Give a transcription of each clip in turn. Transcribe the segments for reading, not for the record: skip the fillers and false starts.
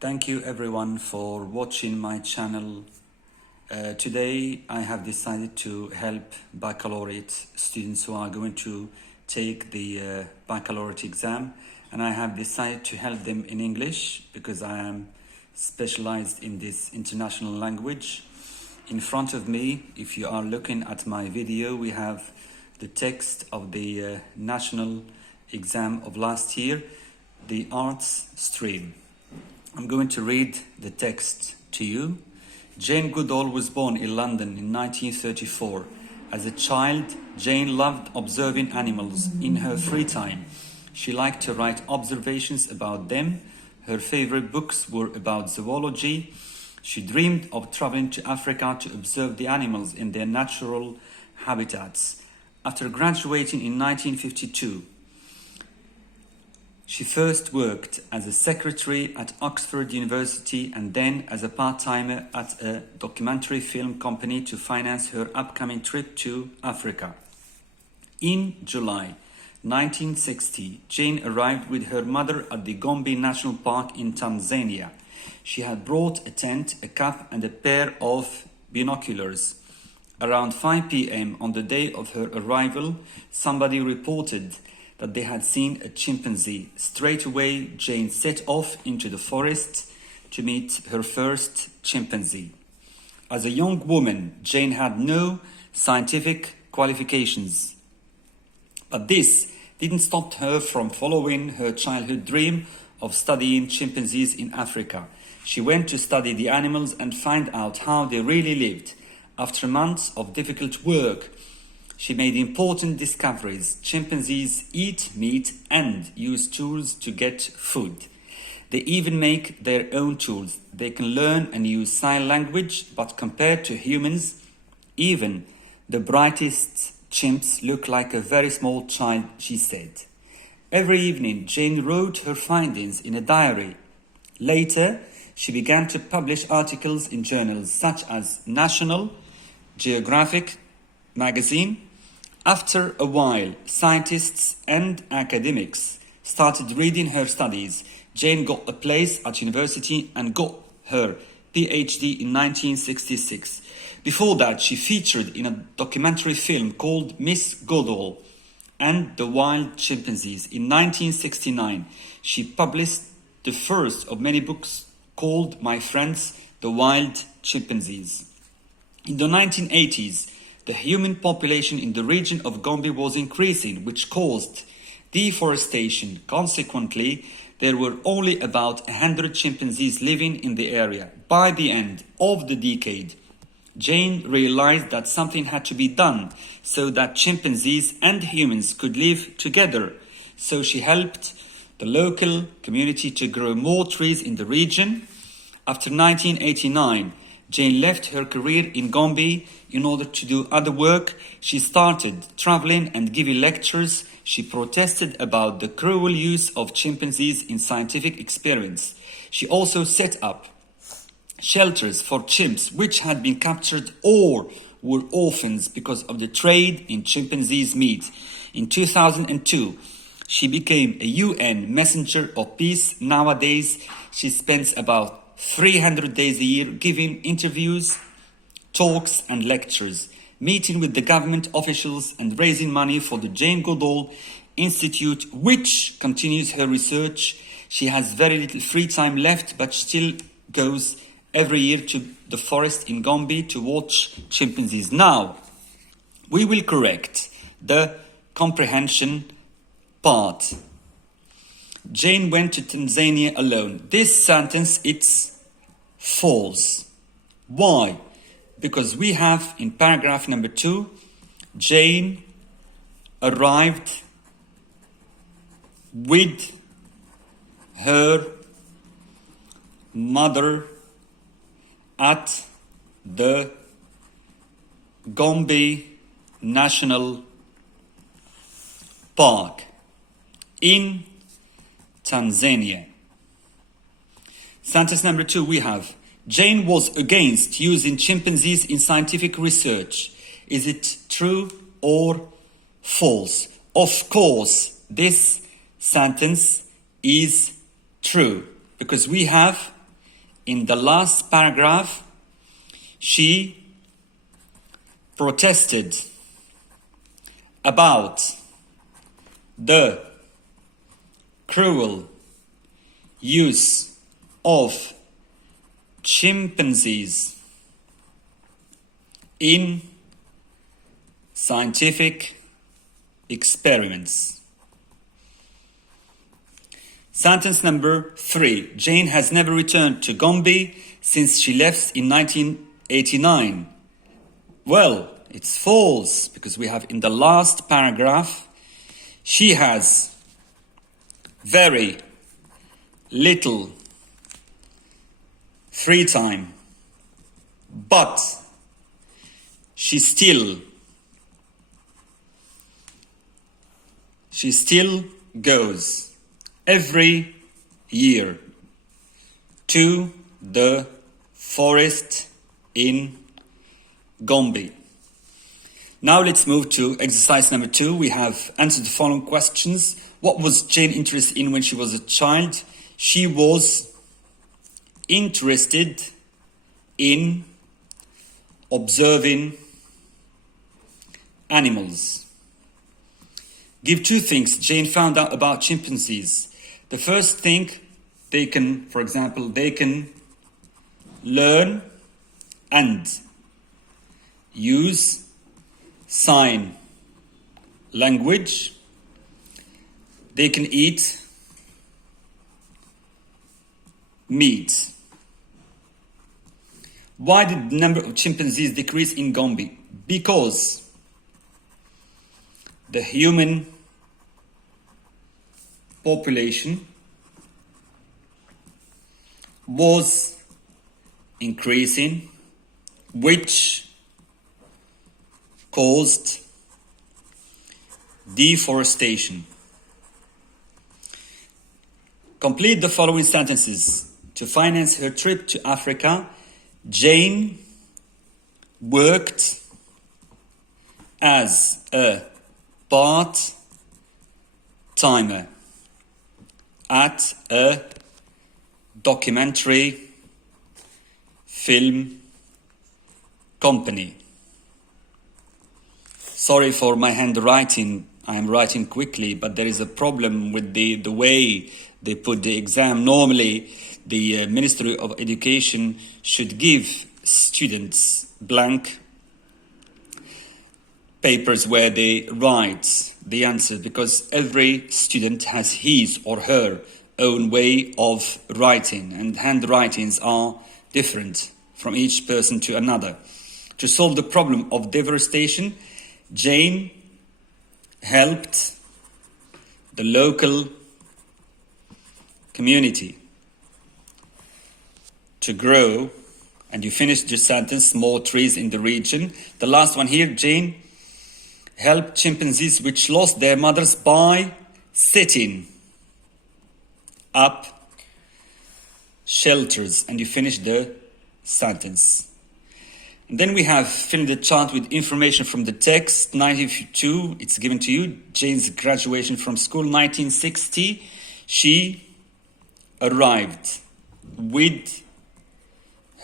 Thank you everyone for watching my channel. Today I have decided to help baccalaureate students who are going to take the baccalaureate exam, and I have decided to help them in English because I am specialized in this international language. In front of me, if you are looking at my video, we have the text of the national exam of last year, the arts stream. I'm going to read the text to you. Jane Goodall was born in London in 1934. As a child, Jane loved observing animals in her free time. She liked to write observations about them. Her favorite books were about zoology. She dreamed of traveling to Africa to observe the animals in their natural habitats. After graduating in 1952, she first worked as a secretary at Oxford University and then as a part-timer at a documentary film company to finance her upcoming trip to Africa. In July 1960, Jane arrived with her mother at the Gombe National Park in Tanzania. She had brought a tent, a cap, and a pair of binoculars. Around 5 p.m. on the day of her arrival, somebody reported that they had seen a chimpanzee. Straight away, Jane set off into the forest to meet her first chimpanzee. As a young woman, Jane had no scientific qualifications, but this didn't stop her from following her childhood dream of studying chimpanzees in Africa. She went to study the animals and find out how they really lived. After months of difficult work, she made important discoveries. Chimpanzees eat meat and use tools to get food. They even make their own tools. They can learn and use sign language, but compared to humans, even the brightest chimps look like a very small child, she said. Every evening, Jane wrote her findings in a diary. Later, she began to publish articles in journals such as National Geographic magazine. After a while, scientists and academics started reading her studies. Jane got a place at university and got her PhD in 1966. Before that, she featured in a documentary film called Miss Goodall and the Wild Chimpanzees. In 1969, she published the first of many books called My Friends, the Wild Chimpanzees. In the 1980s, the human population in the region of Gombe was increasing, which caused deforestation. Consequently, there were only about 100 chimpanzees living in the area. By the end of the decade, Jane realized that something had to be done so that chimpanzees and humans could live together. So she helped the local community to grow more trees in the region. After 1989, Jane left her career in Gombe in order to do other work. She started traveling and giving lectures. She protested about the cruel use of chimpanzees in scientific experiments. She also set up shelters for chimps which had been captured or were orphans because of the trade in chimpanzees' meat. In 2002, she became a UN messenger of peace. Nowadays, she spends about 300 days a year giving interviews, talks and lectures, meeting with the government officials and raising money for the Jane Goodall Institute, which continues her research. She has very little free time left, but still goes every year to the forest in Gombe to watch chimpanzees. Now, we will correct the comprehension part. Jane went to Tanzania alone. This sentence, it's false. Why? Because we have in paragraph number 2, Jane arrived with her mother at the Gombe National Park in Tanzania. Sentence number 2, we have Jane was against using chimpanzees in scientific research. Is it true or false? Of course, this sentence is true because we have in the last paragraph, she protested about the cruel use of chimpanzees in scientific experiments. Sentence number 3. Jane has never returned to Gombe since she left in 1989. Well, it's false, because we have in the last paragraph, she has very little free time, but she still goes every year to the forest in Gombe. Now let's move to exercise number 2. We have answered the following questions. What was Jane interested in when she was a child? She was interested in observing animals. Give 2 things Jane found out about chimpanzees. The first thing, they can learn and use sign language. They can eat meat. Why did the number of chimpanzees decrease in Gombe? Because the human population was increasing, which caused deforestation. Complete the following sentences. To finance her trip to Africa, Jane worked as a part-timer at a documentary film company. Sorry for my handwriting. I am writing quickly, but there is a problem with the way they put the exam. Normally, the Ministry of Education should give students blank papers where they write the answers, because every student has his or her own way of writing, and handwritings are different from each person to another. To solve the problem of deforestation, Jane helped the local community to grow, and you finished your sentence, more trees in the region. The last one here, Jane helped chimpanzees which lost their mothers by setting up shelters, and you finish the sentence. And then we have filled the chart with information from the text. 1952, it's given to you. Jane's graduation from school. 1960, she arrived with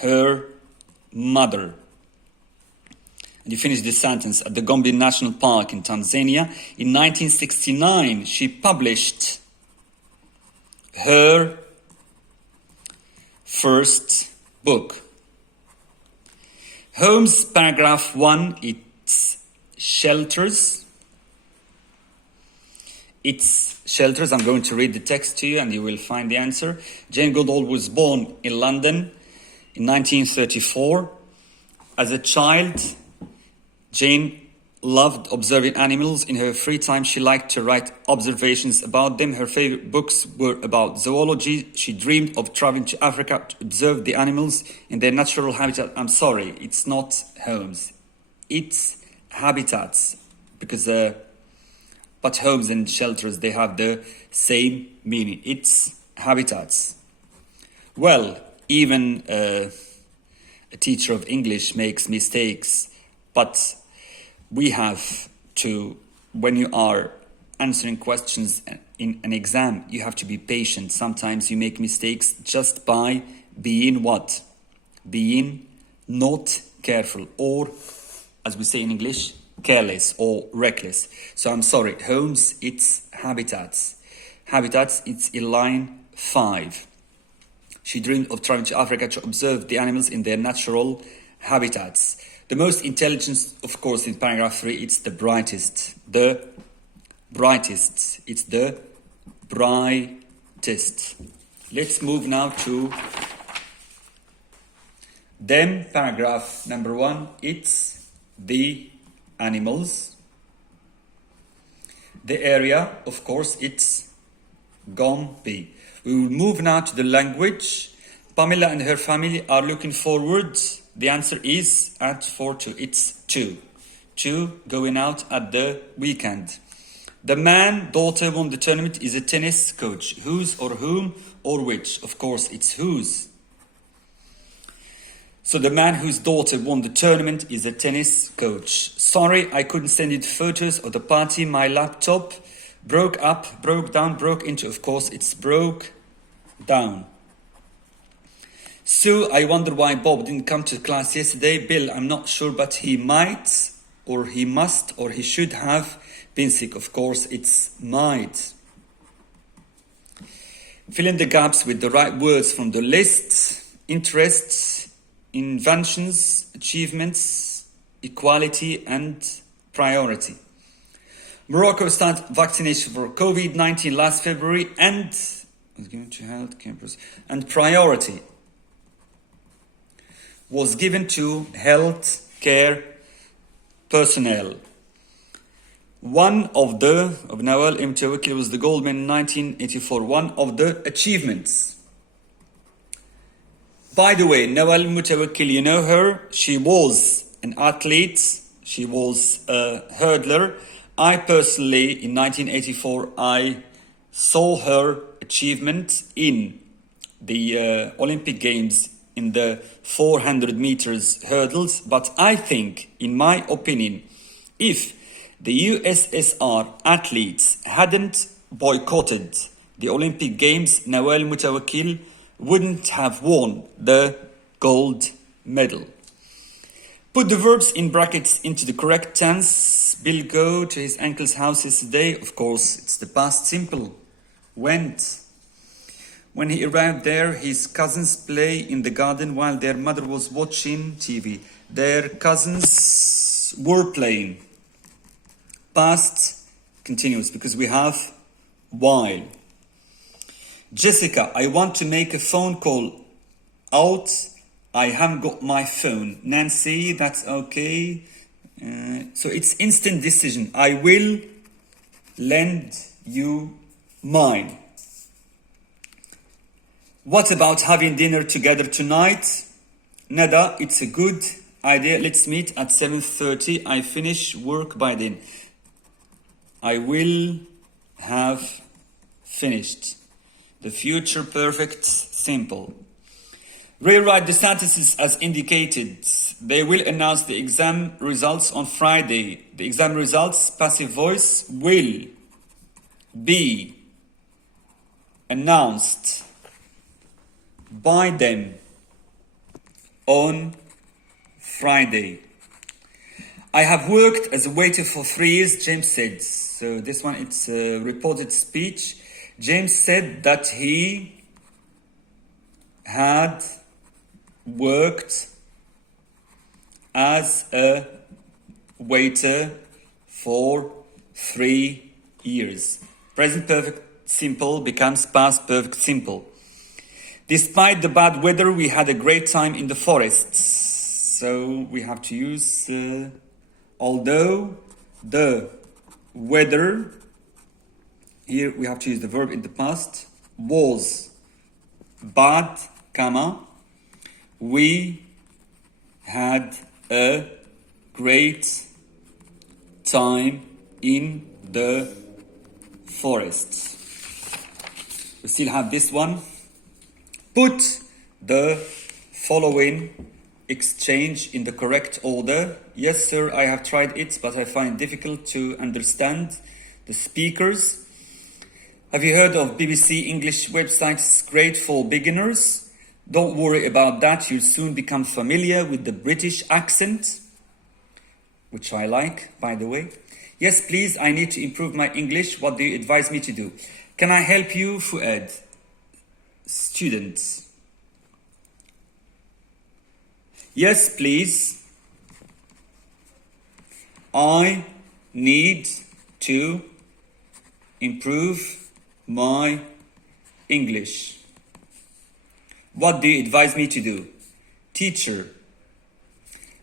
her mother. And you finish this sentence. At the Gombe National Park in Tanzania. In 1969, she published her first book. Holmes, paragraph 1, it's shelters. It's shelters. I'm going to read the text to you and you will find the answer. Jane Goodall was born in London in 1934. As a child, Jane loved observing animals. In her free time, she liked to write observations about them. Her favorite books were about zoology. She dreamed of traveling to Africa to observe the animals in their natural habitat. I'm sorry, it's not homes. It's habitats, because but homes and shelters, they have the same meaning. It's habitats. Well, even a teacher of English makes mistakes, but we have to, when you are answering questions in an exam, you have to be patient. Sometimes you make mistakes just by being what? Being not careful, or as we say in English, careless or reckless. So I'm sorry, homes, it's habitats. Habitats, it's in line 5. She dreamed of traveling to Africa to observe the animals in their natural habitats. The most intelligent, of course, in paragraph 3, it's the brightest. The brightest. It's the brightest. Let's move now to them, paragraph number 1. It's the animals. The area, of course, it's Gombe. We will move now to the language. Pamela and her family are looking forward. The answer is at 4-2. It's 2. 2 going out at the weekend. The man, daughter won the tournament is a tennis coach. Whose or whom or which? Of course, it's whose. So the man whose daughter won the tournament is a tennis coach. Sorry, I couldn't send you the photos of the party. My laptop broke up, broke down, broke into. Of course, it's broke down. Sue, I wonder why Bob didn't come to class yesterday. Bill, I'm not sure, but he might, or he must, or he should have been sick. Of course, it's might. Fill in the gaps with the right words from the list. Interests, inventions, achievements, equality, and priority. Morocco started vaccination for COVID-19 last February and was given to health campers. And priority was given to health care personnel. One of Nawal Mutawakil was the gold medal in 1984. One of the achievements. By the way, Nawal Mutawakil, you know her. She was an athlete. She was a hurdler. I personally, in 1984, I saw her achievement in the Olympic Games in the 400 meters hurdles. But I think, in my opinion, if the USSR athletes hadn't boycotted the Olympic Games, Nawal Mutawakil wouldn't have won the gold medal. Put the verbs in brackets into the correct tense. Bill go to his uncle's house yesterday. Of course, it's the past simple. Went. When he arrived there, his cousins play in the garden while their mother was watching TV. Their cousins were playing. Past continuous because we have while. Jessica, I want to make a phone call out. I haven't got my phone. Nancy, that's okay. So it's instant decision. I will lend you mine. What about having dinner together tonight? Nada, it's a good idea. Let's meet at 7:30. I finish work by then. I will have finished. The future perfect simple. Rewrite the sentences as indicated. They will announce the exam results on Friday. The exam results, passive voice, will be announced by them on Friday. I have worked as a waiter for 3 years, James said. So this one, it's a reported speech. James said that he had worked as a waiter for 3 years. Present perfect simple becomes past perfect simple. Despite the bad weather, we had a great time in the forests. So we have to use although the weather, here we have to use the verb in the past, was bad, comma, we had a great time in the forest. We still have this one. Put the following exchange in the correct order. Yes, sir, I have tried it, but I find it difficult to understand the speakers. Have you heard of BBC English websites great for beginners? Don't worry about that, you'll soon become familiar with the British accent, which I like, by the way. Yes, please, I need to improve my English. What do you advise me to do? Can I help you, Fuad? Students. Yes, please. I need to improve my English. What do you advise me to do? Teacher,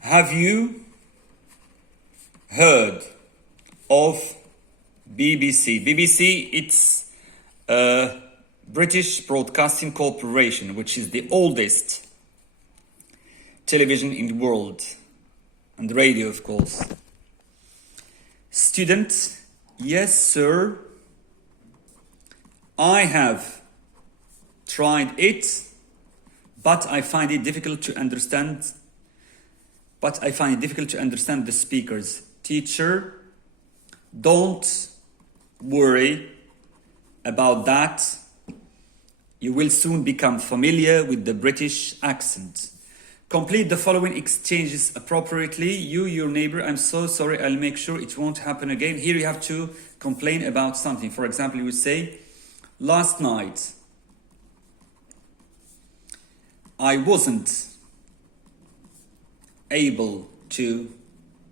have you heard of BBC? BBC, it's a British Broadcasting Corporation, which is the oldest television in the world, and radio, of course. Student, yes, sir. I have tried it, but I find it difficult to understand. The speakers. Teacher, don't worry about that. You will soon become familiar with the British accent. Complete the following exchanges appropriately. You, your neighbor, I'm so sorry, I'll make sure it won't happen again. Here you have to complain about something. For example, you would say, last night, I wasn't able to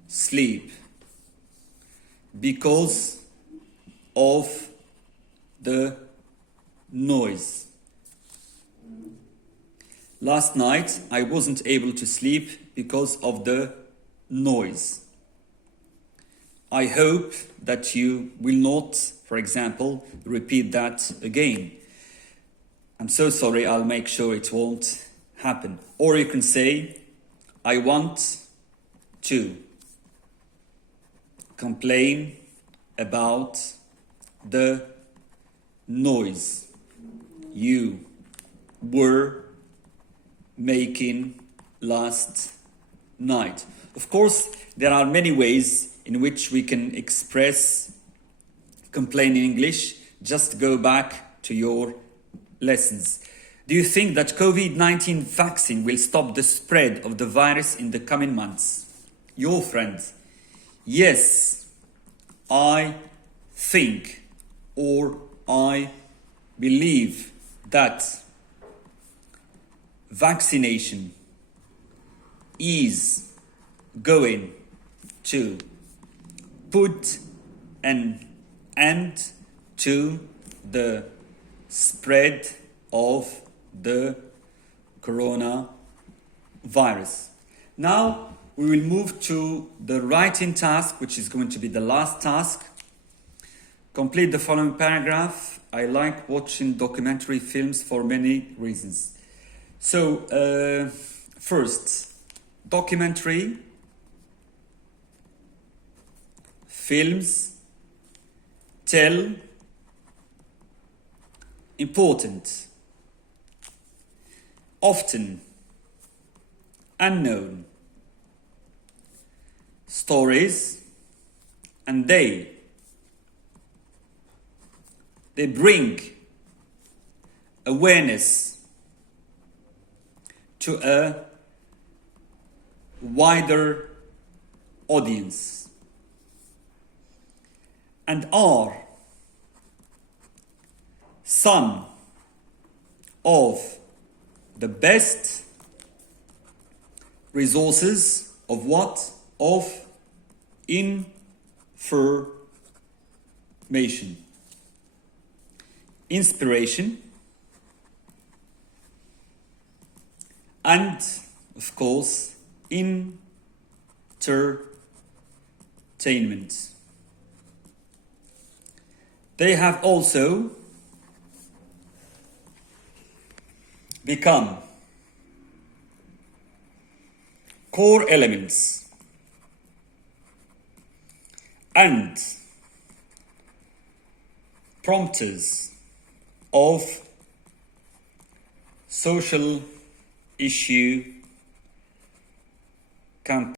sleep because of the noise. Last night, I wasn't able to sleep because of the noise. I hope that you will not, for example, repeat that again. I'm so sorry, I'll make sure it won't happen. Or you can say, I want to complain about the noise you were making last night. Of course, there are many ways in which we can express complaint in English. Just go back to your lessons. Do you think that COVID-19 vaccine will stop the spread of the virus in the coming months? Your friend. Yes, I think or I believe that vaccination is going to put an end to the spread of the coronavirus. Now we will move to the writing task, which is going to be the last task. Complete the following paragraph. I like watching documentary films for many reasons. So, first, documentary films tell important, often unknown stories, and they bring awareness to a wider audience and are some of the best resources of what? Of information, inspiration, and of course entertainment. They have also become core elements and prompters of social issue campaign.